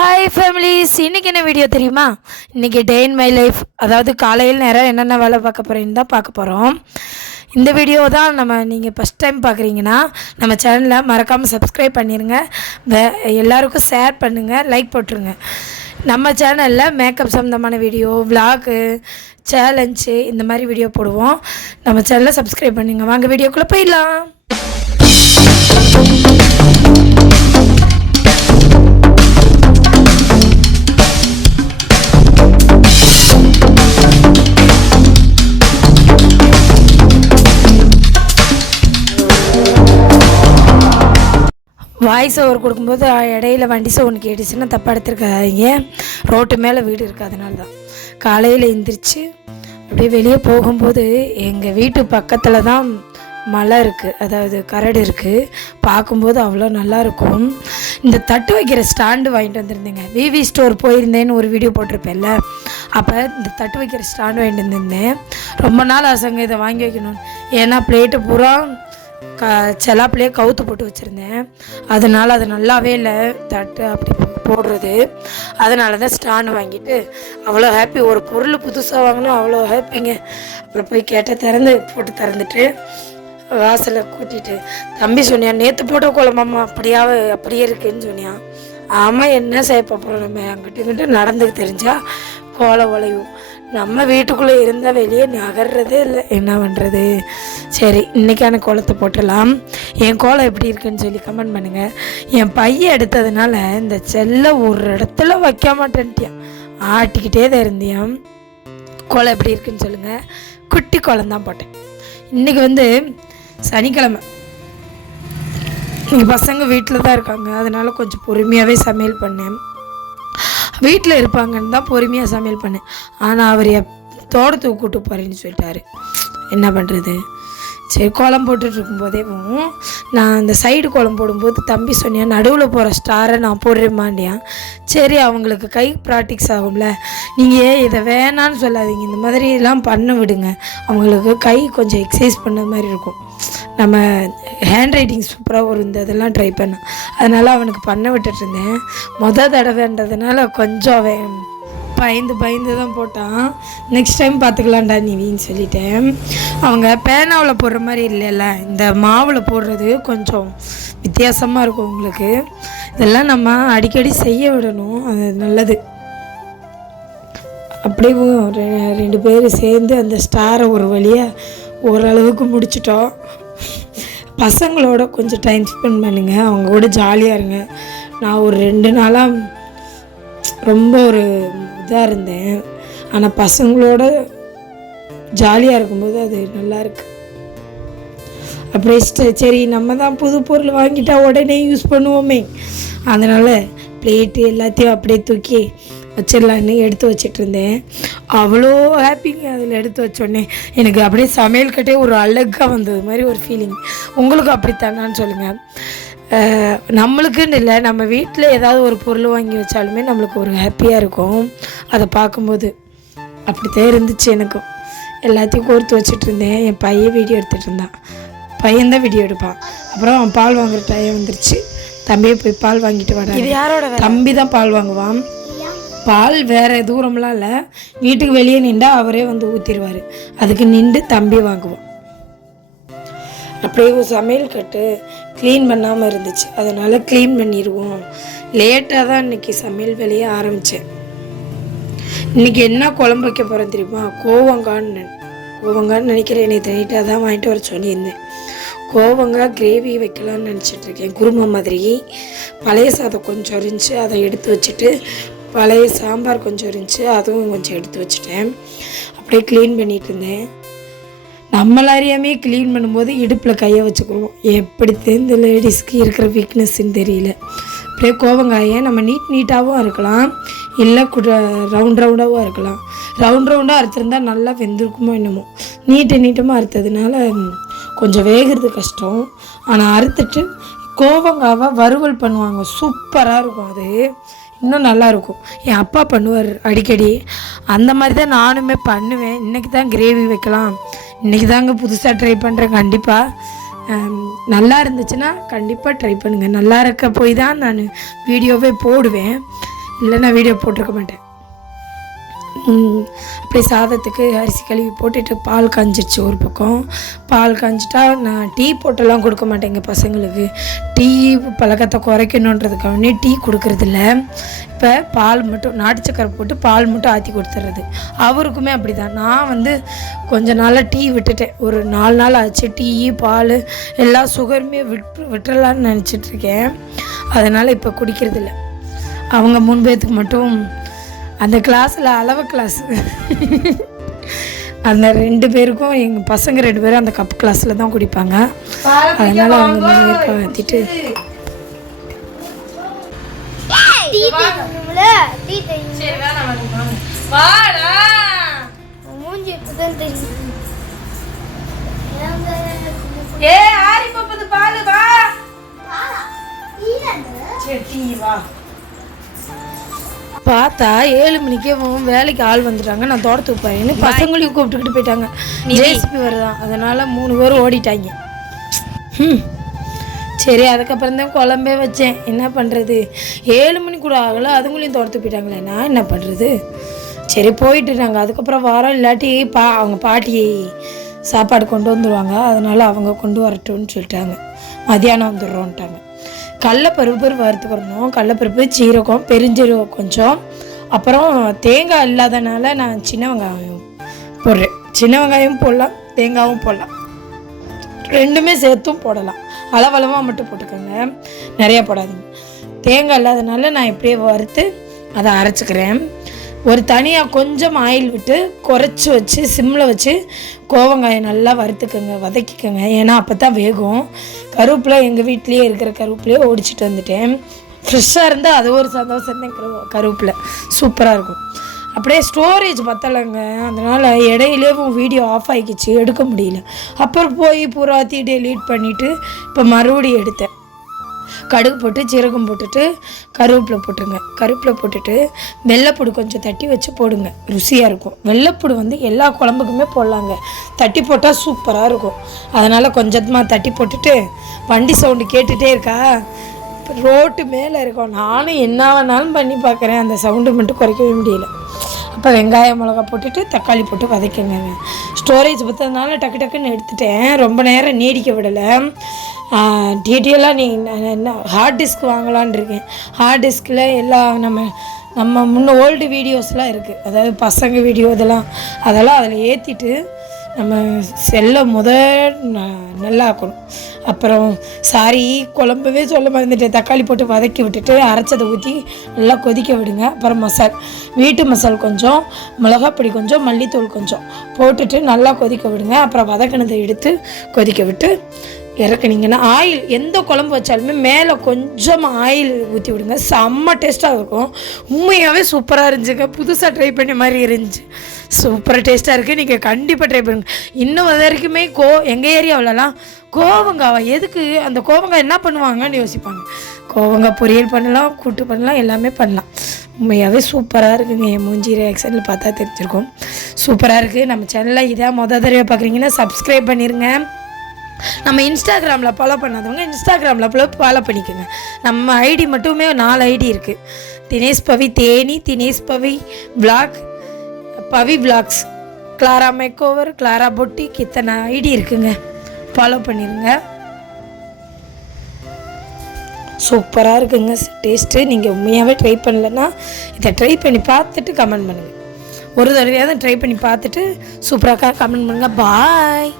Hi families, இன்றைக்கி என்ன video தெரியுமா? இன்றைக்கி டே இன் மை லைஃப், அதாவது காலையில் நேரம் என்னென்ன வேலை பார்க்க போகிறேன்னு தான் பார்க்க போகிறோம். இந்த வீடியோ தான் நீங்கள் ஃபஸ்ட் டைம் பார்க்குறீங்கன்னா நம்ம சேனலை மறக்காமல் சப்ஸ்கிரைப் பண்ணிடுங்க, எல்லாருக்கும் ஷேர் பண்ணுங்கள், லைக் போட்டுருங்க. நம்ம சேனலில் மேக்கப் சம்மந்தமான வீடியோ, விலாகு, சேலஞ்சு இந்த மாதிரி வீடியோ போடுவோம். நம்ம சேனலை சப்ஸ்கிரைப் பண்ணுங்க. வாங்க வீடியோக்குள்ளே போயிடலாம். வாய்ஸ் ஓவர் கொடுக்கும்போது இடையில வண்டி சவுண்ட் கேட்டுச்சுன்னா தப்பாக எடுத்துருக்காதீங்க. ரோட்டு மேலே வீடு இருக்குது, அதனால தான். காலையில் எழுந்திரிச்சு அப்படியே வெளியே போகும்போது எங்கள் வீட்டு பக்கத்தில் தான் மலை இருக்குது, அதாவது கரடு இருக்குது. பார்க்கும்போது அவ்வளோ நல்லாயிருக்கும். இந்த தட்டு வைக்கிற ஸ்டாண்டு வாங்கிட்டு வந்திருந்தேங்க. விவி ஸ்டோர் போயிருந்தேன்னு ஒரு வீடியோ போட்டிருப்பேன்ல, அப்போ இந்த தட்டு வைக்கிற ஸ்டாண்டு வாங்கிட்டு வந்திருந்தேன். ரொம்ப நாள் ஆசைங்க இதை வாங்கி வைக்கணும். ஏன்னா பிளேட்டு பூரா செலாப்பிலே கவுத்து போட்டு வச்சுருந்தேன். அதனால் அது நல்லாவே இல்லை தட்டு அப்படி போடுறது. அதனால தான் ஸ்டாண்டு வாங்கிட்டு அவ்வளோ ஹாப்பி. ஒரு பொருள் புதுசாக வாங்கினா அவ்வளோ ஹாப்பிங்க. அப்புறம் போய் கேட்டால் திறந்துட்டு வாசலை கூட்டிகிட்டு தம்பி சொன்னியான், நேற்று போட்ட குழம்பம்மா அப்படியே இருக்குன்னு சொன்னியான். ஆமாம், என்ன செய்ய போகிறோம், நம்ம அங்கிட்ட நடந்துக்கு தெரிஞ்சால் கோலம் உழையும். நம்ம வீட்டுக்குள்ளே இருந்தால் வெளியே நகர்றதே இல்லை, என்ன பண்ணுறது. சரி, இன்றைக்கான கோலத்தை போட்டுடலாம். என் கோலம் எப்படி இருக்குன்னு சொல்லி கமெண்ட் பண்ணுங்கள். என் பையன் எடுத்ததுனால இந்த செல்லை ஒரு இடத்துல வைக்க மாட்டேன்ட்டியான், ஆட்டிக்கிட்டே தான் இருந்தியான். கோலம் எப்படி இருக்குன்னு சொல்லுங்கள். குட்டி கோலம் தான் போட்டேன். இன்றைக்கி சனிக்கிழமை, இன்றைக்கி பசங்க வீட்டில் தான் இருக்காங்க, அதனால் கொஞ்சம் பொறுமையாகவே சமையல் பண்ணேன். வீட்டில் இருப்பாங்கன்னு தான் பொறுமையாக சமையல் பண்ணேன். ஆனால் அவர் தோட்டத்துக்கு கூட்டு போகிறேன்னு சொல்லிட்டாரு. என்ன பண்ணுறது. சரி, கோலம் போட்டுட்ருக்கும்போதேவும் நான் அந்த சைடு கோலம் போடும்போது தம்பி சொன்னேன், நடுவில் போகிற ஸ்டாரை நான் போடுறேமாண்டியான். சரி, அவங்களுக்கு கை ப்ராக்டிக்ஸ் ஆகும்ல, நீங்கள் இதை வேணான்னு சொல்லாதீங்க, இந்த மாதிரிலாம் பண்ண விடுங்க, அவங்களுக்கு கை கொஞ்சம் எக்ஸசைஸ் பண்ண மாதிரி இருக்கும். நம்ம ஹேண்ட் ரைட்டிங் சூப்பராக ஒரு இதெல்லாம் ட்ரை பண்ணேன். அதனால் அவனுக்கு பண்ண விட்டுட்ருந்தேன். தடவைன்றதுனால கொஞ்சம் அவன் பயந்து தான் போட்டான். நெக்ஸ்ட் டைம் பார்த்துக்கலாம்டா நீவின்னு சொல்லிட்டேன். அவங்க பேனாவில் போடுற மாதிரி இல்லைல்ல, இந்த மாவில் போடுறது கொஞ்சம் வித்தியாசமாக இருக்கும் உங்களுக்கு. இதெல்லாம் நம்ம அடிக்கடி செய்ய விடணும், அது நல்லது. அப்படியே 2 பேர் சேர்ந்து அந்த ஸ்டாரை ஒரு வழியாக ஓரளவுக்கு முடிச்சிட்டோம். பசங்களோட கொஞ்சம் டைம் ஸ்பெண்ட் பண்ணுங்க, அவங்க கூட ஜாலியாக இருங்க. நான் ஒரு 2 நாளாக ரொம்ப ஒரு இதாக இருந்தேன். ஆனால் பசங்களோட ஜாலியாக இருக்கும்போது அது நல்லாயிருக்கு. அப்படியே சரி, நம்ம தான் புது பொருள் வாங்கிட்டா உடனே யூஸ் பண்ணுவோமே, அதனால் பிளேட்டு எல்லாத்தையும் அப்படியே தூக்கி வச்சிடலான்னு எடுத்து வச்சிட்ருந்தேன். அவ்வளோ ஹாப்பிங்க. அதில் எடுத்து வச்சோடனே எனக்கு அப்படியே சமையல் கட்டே ஒரு அழகாக வந்தது மாதிரி ஒரு ஃபீலிங். உங்களுக்கு அப்படித்தானான்னு சொல்லுங்கள். நம்மளுக்குன்னு இல்லை, நம்ம வீட்டில் ஏதாவது ஒரு பொருள் வாங்கி வச்சாலுமே நம்மளுக்கு ஒரு ஹாப்பியாக இருக்கும். அதை பார்க்கும்போது அப்படித்தான் இருந்துச்சு எனக்கும். எல்லாத்தையும் கோர்த்து வச்சிட்ருந்தேன். என் பையன் வீடியோ எடுத்துகிட்டு இருந்தான். பையன்தான் வீடியோ எடுப்பான். அப்புறம் அவன் பால் வாங்குற டைம் வந்துருச்சு. தம்பியை போய் பால் வாங்கிட்டு வர. இது யாரோட? தம்பி தான் பால் வாங்குவான். பால் வேறு தூரம்லாம் இல்லை, வீட்டுக்கு வெளியே நின்றா அவரே ஊற்றிடுவார். அதுக்கு நின்று தம்பி வாங்குவோம். அப்படியே சமையல் கட்டு க்ளீன் பண்ணாமல் இருந்துச்சு, அதனால் க்ளீன் பண்ணிடுவோம். லேட்டாக தான் இன்றைக்கி சமையல் வேலையை ஆரம்பித்தேன். இன்றைக்கி என்ன குழம்பு வைக்க போகிறேன் தெரியுமா? கோவங்கான்னு நினைக்கிறேன். எனக்கு நைட்டாக தான் வாங்கிட்டு வர சொல்லியிருந்தேன். கோவங்காய் கிரேவி வைக்கலான்னு நினச்சிட்ருக்கேன், குருமா மாதிரி. பழைய சாதம் கொஞ்சம் இருந்துச்சு, அதை எடுத்து வச்சுட்டு பழைய சாம்பார் கொஞ்சம் இருந்துச்சு, அதுவும் கொஞ்சம் எடுத்து வச்சுட்டேன். அப்படியே க்ளீன் பண்ணிகிட்டு இருந்தேன். நம்மள அறியாமே க்ளீன் பண்ணும்போது இடுப்பில் கையை வச்சுக்குவோம். எப்படி இந்த லேடிஸ்க்கு இருக்கிற வீக்னஸ்ன்னு தெரியல. அப்படியே கோவங்காயை நம்ம நீட்டாகவும் இருக்கலாம், இல்லை ரவுண்டாகவும் இருக்கலாம். ரவுண்டாக அறுத்துருந்தால் நல்லா வெந்திருக்குமோ என்னமோ. நீட்டமாக அறுத்ததுனால கொஞ்சம் வேகிறது கஷ்டம். ஆனால் அறுத்துட்டு கோவங்காவை வறுவல் பண்ணுவாங்க, சூப்பராக இருக்கும். அது இன்னும் நல்லாயிருக்கும். என் அப்பா பண்ணுவார் அடிக்கடி. அந்த மாதிரி தான் நானுமே பண்ணுவேன். இன்றைக்கி தான் கிரேவி வைக்கலாம், இன்றைக்கி தாங்க புதுசாக ட்ரை பண்ணுறேன். கண்டிப்பாக நல்லா இருந்துச்சுன்னா கண்டிப்பாக ட்ரை பண்ணுங்கள். நல்லா இருக்க போய் தான் நான் வீடியோவே போடுவேன். இல்லைன்னா வீடியோ போட்டிருக்க மாட்டேன். அப்படி சாதத்துக்கு அரிசி கழுவி போட்டுட்டு பால் காஞ்சிடுச்சு. ஒரு பக்கம் பால் காஞ்சிட்டா நான் டீ போட்டெல்லாம் கொடுக்க மாட்டேங்க பசங்களுக்கு. டீ பழக்கத்தை குறைக்கணுன்றதுக்காக டீ கொடுக்குறதில்ல. இப்போ பால் மட்டும் நாட்டு சக்கரை போட்டு பால் மட்டும் ஆற்றி கொடுத்துட்றது. அவருக்குமே அப்படி தான். நான் கொஞ்ச நாளாக டீ விட்டுட்டேன். ஒரு 4 நாள் ஆச்சு. டீ பால் எல்லா சுகருமே விட்டுறலான்னு நினச்சிட்ருக்கேன். அதனால் இப்போ குடிக்கிறதில்ல. அவங்க 3 பேர்த்துக்கு மட்டும் அந்த கிளாஸில் அளவு கிளாஸு அந்த 2 பேருக்கும் எங்கள் பசங்க 2 பேரும் அந்த கப் கிளாஸில் தான் குடிப்பாங்க. அதனால் அவங்க 3 பேருக்கு மாற்றிட்டு பார்த்தா 7 மணிக்கே வேலைக்கு ஆள் வந்துட்டாங்க. நான் தோட்டத்துக்கு போறேன்னு பசங்களையும் கூப்பிட்டுக்கிட்டு போயிட்டாங்க. ஜேசிபி வருதான், அதனால 3 பேரும் ஓடிட்டாங்க. சரி, அதுக்கப்புறம் தான் குழம்பே வச்சேன். என்ன பண்ணுறது, 7 மணி கூட ஆகலை, அதுங்களையும் தோட்டத்துக்கு போயிட்டாங்களே, நான் என்ன பண்ணுறது. சரி போயிட்டு நாங்கள் அதுக்கப்புறம் வாரம். இல்லாட்டி அவங்க பாட்டி சாப்பாடு கொண்டு வந்துடுவாங்க, அதனால் அவங்க கொண்டு வரட்டும்னு சொல்லிட்டாங்க. மதியானம் வந்துடுறோன்ட்டாங்க. கடலப்பருப்பு வறுத்துக்கிறணும். கடலப்பருப்பு, சீரகம், பெருஞ்சீரகம் கொஞ்சம், அப்புறம் தேங்காய் இல்லாதனால நான் சின்ன வெங்காயம் போடுறேன். சின்ன வெங்காயம் போடலாம், தேங்காயும் போடலாம், 2மே சேர்த்தும் போடலாம். அளவளவாக மட்டும் போட்டுக்கோங்க, நிறையா போடாதீங்க. தேங்காய் இல்லாதனால நான் இப்படியே வறுத்து அதை அரைச்சிக்கிறேன். ஒரு தனியாக கொஞ்சம் ஆயில் விட்டு குறைச்சி வச்சு சிம்மில் வச்சு கோவங்காயை நல்லா வறுத்துக்கோங்க, வதக்கிக்கோங்க. ஏன்னா அப்போ தான் வேகும். கருவேப்பிலை எங்கள் வீட்லேயே இருக்கிற கருவேப்பிலையே ஒடிச்சிட்டு வந்துட்டேன். ஃப்ரெஷ்ஷாக இருந்தால் அது ஒரு சந்தோஷம் தான். கருவேப்பிலை சூப்பராக இருக்கும். அப்படியே ஸ்டோரேஜ் பத்தலைங்க, அதனால் இடையிலே வீடியோ ஆஃப் ஆகிக்கிச்சு, எடுக்க முடியல. அப்புறம் போய் பூராத்தி டெலீட் பண்ணிவிட்டு இப்போ மறுபடியும் எடுத்தேன். கடுகு போட்டு சீரகம் போட்டுட்டு கருவேப்பிலை போட்டுருங்க. கருவேப்பிலை போட்டுட்டு வெள்ளைப்பூடு கொஞ்சம் தட்டி வச்சு போடுங்க, ருசியாக இருக்கும். வெள்ளைப்பூடு எல்லா குழம்புக்குமே போடலாங்க, தட்டி போட்டால் சூப்பராக இருக்கும். அதனால் கொஞ்சமாக தட்டி போட்டுட்டு, வண்டி சவுண்டு கேட்டுகிட்டே இருக்கா, ரோட்டு மேலே இருக்கோம். நானும் என்ன வேணாலும் பண்ணி பார்க்குறேன், அந்த சவுண்டு மட்டும் குறைக்கவே முடியல. அப்போ வெங்காயம் மிளகா போட்டுட்டு தக்காளி போட்டு வதக்குங்க. ஸ்டோரேஜ் பற்றதுனால டக்கு டக்குன்னு எடுத்துட்டேன், ரொம்ப நேரம் நீடிக்க விடலை. டீட்டெயிலாக என்ன ஹார்ட் டிஸ்க் வாங்கலான் இருக்கேன். ஹார்ட் டிஸ்கில் எல்லாம் நம்ம முன்ன ஓல்டு வீடியோஸ்லாம் இருக்குது, அதாவது பசங்க வீடியோ அதெல்லாம் அதில் ஏற்றிட்டு நம்ம செல்லை நல்லா ஆக்கணும். அப்புறம் குழம்பவே சொல்ல மறந்துட்டேன். தக்காளி போட்டு வதக்கி விட்டுட்டு அரைச்சதை ஊற்றி நல்லா கொதிக்க விடுங்க. அப்புறம் வீட்டு மசால் கொஞ்சம், மிளகாப்பொடி கொஞ்சம், மல்லித்தூள் கொஞ்சம் போட்டுட்டு நல்லா கொதிக்க விடுங்க. அப்புறம் வதக்கினதை எடுத்து கொதிக்க விட்டு இறக்குனீங்கன்னா, ஆயில் எந்த குழம்பு வச்சாலுமே மேலே கொஞ்சம் ஆயில் ஊற்றி விடுங்க, செம்ம டேஸ்ட்டாக இருக்கும். உண்மையாகவே சூப்பராக இருந்துச்சுங்க, புதுசாக ட்ரை பண்ண மாதிரி இருந்துச்சு, சூப்பராக டேஸ்ட்டாக இருக்குது. நீங்கள் கண்டிப்பாக ட்ரை பண்ணுங்கள். இன்னும் வரைக்குமே எங்கள் ஏரியாவிலலாம் கோவங்காவை எதுக்கு, அந்த கோவங்காய் என்ன பண்ணுவாங்கன்னு யோசிப்பாங்க. கோவங்காய் பொரியல் பண்ணலாம், கூட்டு பண்ணலாம், எல்லாமே பண்ணலாம். உண்மையாகவே சூப்பராக இருக்குங்க. என் மூஞ்சி ரியாக்ஷனில் பார்த்தா தெரிஞ்சிருக்கும், சூப்பராக இருக்குது. நம்ம சேனலில் இதான் தடவை பார்க்குறீங்கன்னா சப்ஸ்கிரைப் பண்ணிடுங்க. நம்ம இன்ஸ்டாகிராமில் ஃபாலோ பண்ணாதவங்க இன்ஸ்டாகிராமில் ஃபாலோ பண்ணிக்கோங்க. நம்ம ஐடி மட்டுமே 4 ஐடி இருக்குது. Dinesh Pavi Theni, Dinesh Pavi vlog, Pavi vlogs, Clara makeover, Clara boutique, இத்தனை ஐடி இருக்குங்க, ஃபாலோ பண்ணிடுங்க. சூப்பராக இருக்குங்க டேஸ்ட்டு. நீங்கள் உண்மையாகவே ட்ரை பண்ணலைன்னா இதை ட்ரை பண்ணி பார்த்துட்டு கமெண்ட் பண்ணுங்கள். ஒரு தடவையாவது ட்ரை பண்ணி பார்த்துட்டு சூப்பராக கமெண்ட் பண்ணுங்கள். பாய்.